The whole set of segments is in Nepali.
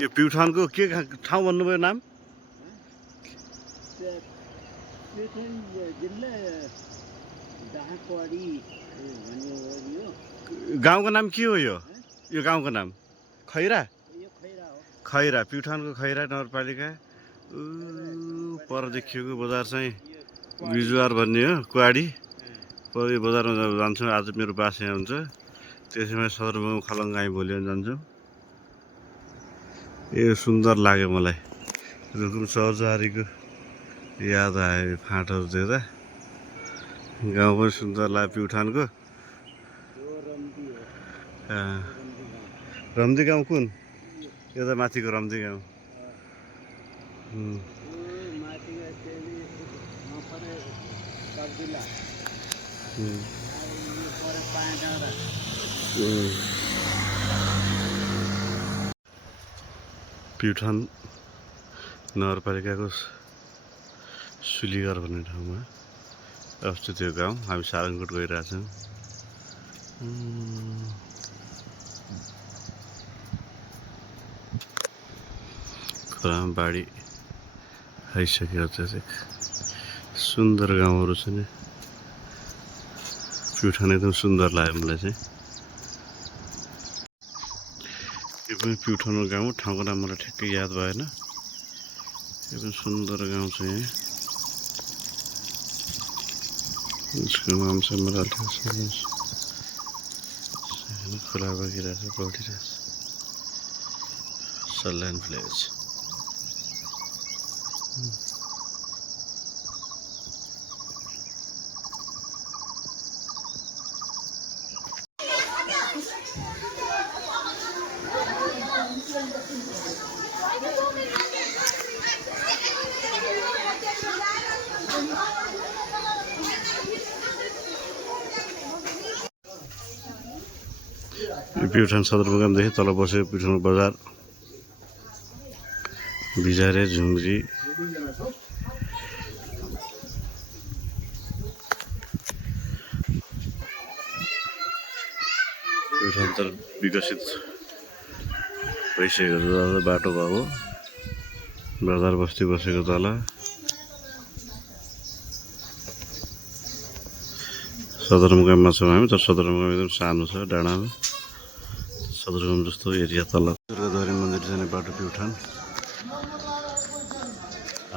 यो प्युठानको के ठाउँ भन्नुभयो नाम? गाउँको नाम के हो यो? यो गाउँको नाम खैरा? खैरा, प्युठानको खैरा नगरपालिका। पर देखिएको बजार चाहिँ बिजुवार भन्ने हो, कुवाडी। पर यो बजारमा जान्छौँ, आज मेरो बास यहाँ हुन्छ। त्यसैमा सदरमुकाम खलङ्गाई भोलि जान्छौँ। यो सुन्दर लाग्यो मलाई, रुकुम चौरचौरीको याद आयो फाँटहरू देख्दा। गाउँ पनि सुन्दर लाग्यो प्युठानको। रम्दी गाउँ कुन? यो त माथिको रम्दी गाउँ। प्युठान नगरपालिकाको सुलीघर भन्ने ठाउँमा अवस्थित यो गाउँ। हामी सारङकोट गइरहेछौँ। खोलामा बाढी आइसकेको छ। सुन्दर गाउँहरू छ नि। प्युठान एकदम सुन्दर लाग्यो मलाई चाहिँ। यो पनि प्युठानको गाउँ, ठाउँको नाम मलाई ठ्याक्कै याद भएन। यो पनि सुन्दर गाउँ छ यहाँ। यसको नाम चाहिँ मलाई थाहा छैन। खोला बगिरहेछ, बढिरहेछ। सल्यान भिलेज। प्युठान सदरमुकामदेखि तल बसेको प्युठान बजार, बिजारे, झुम्री, प्युठान त विकसित भइसकेको छ। बाटो भएको, बजार बस्ती बसेको तल। सदरमुकाममा छौँ हामी, तर सदरमुकाम एकदम सानो छ, डाँडामा। सदरमुकाम जस्तो एरिया तल। दुर्गाद्वारी मन्दिर जाने बाटो प्युठान।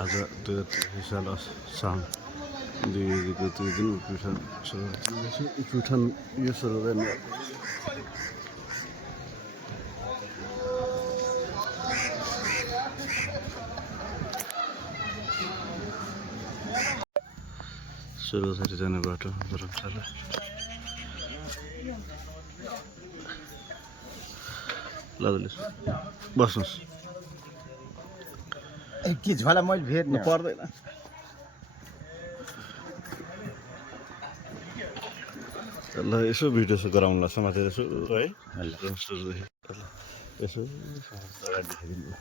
आज 2023 साल साउन 2 गतिको दिन प्युठान प्युठान यो सर्वोदय सर्वोदय जाने बाटो धर्मशाला। बस्नुहोस्। के झोला मैले भेट्नु पर्दैन। ल यसो भिडियो यसो गराउँला समातेर यसो है। यसो अगाडि देखाइदिनु।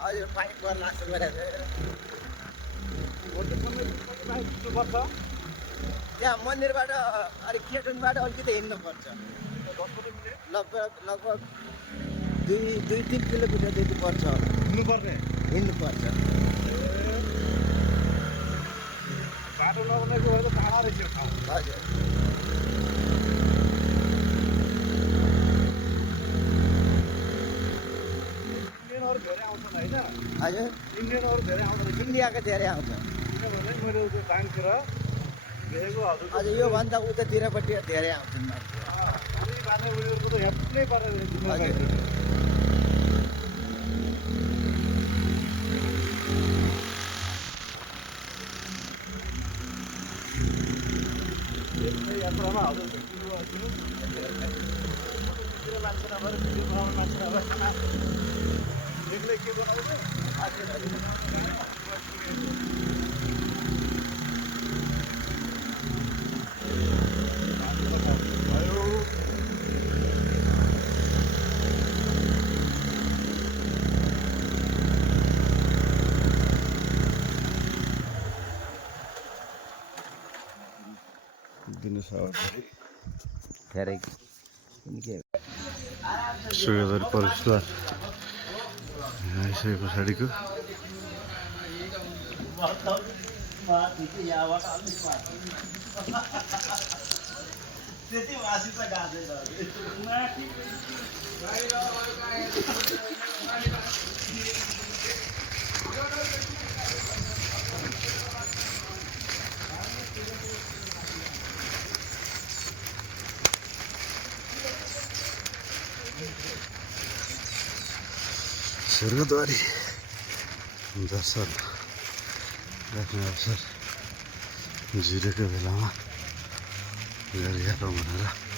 हजुर पाइप पर्ला जस्तो गरेर त्यहाँ मन्दिरबाट अलिक केटुनबाट अलिकति हिँड्नुपर्छ। लगभग 2-3 किलोमिटर जति पर्छ। हिँड्नुपर्छ। बाटो नबनाएको भए त टाढा रहेछ ठाउँ। हजुर धेरै आउँछन् होइन? हजुर इन्डियनहरू धेरै आउँदैन। इन्डियाको धेरै आउँछ। किनभने मैले त्यो ब्याङ्कतिर देखेको हजुर। हजुर योभन्दा उतातिरपट्टि धेरै आउँछन् मान्छे। उनीहरूको त यहाँ पुग्नै पर्ने रहेछ। यात्रामा हजुर मान्छे नभएर भिडियो बनाउने मान्छे नभएर एक्लै के बनाउँछ? दिनु सवारी धेरै सुर्गद्वार प्रवेशद्वार आइसके पछाडिको स्वर्गद्वारी दर्शन राख्ने अवसर जिरेको बेलामा गरिहालौँ भनेर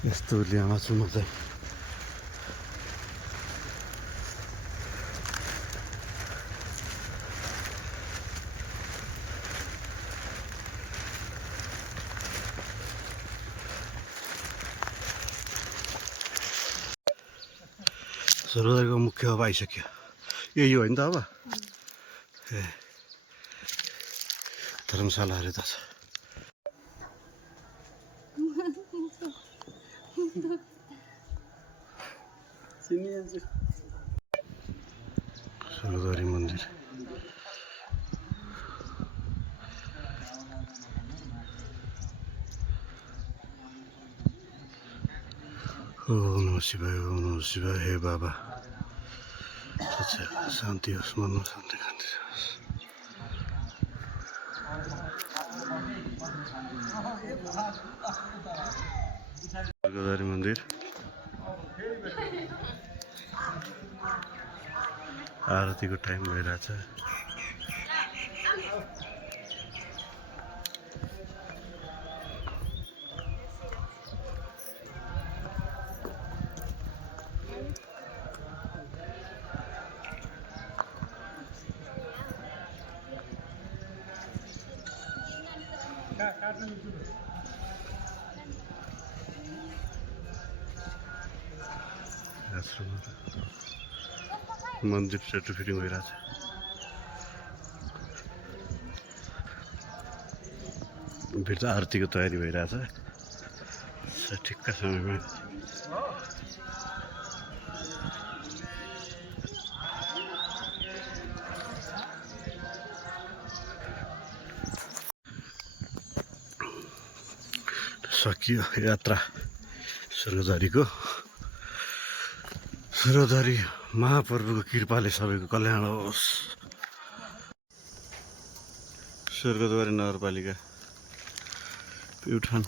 यस्तो ल्यामा छु म चाहिँ स्वर्गद्वारको मुख्य अब आइसक्यो यही हो नि त अब ए धर्मशालाहरू त छ स्वर्गद्वारी मन्दिर ओम नमः शिवाय ओम नमः शिवाय हे बाबा शान्ति होस् मनमा शान्ति शान्ति होस् स्वर्गद्वारी मन्दिर आरतीको टाइम भइरहेछ मन्दिर सेटो फिटिङ भइरहेछ फेरि त आरतीको तयारी भइरहेछ ठिक्क समयमा सकियो यात्रा स्वर्गद्वारीको स्वर्गद्वारी महाप्रभुको कृपाले सबैको कल्याण होस् स्वर्गद्वारी नगरपालिका प्युठान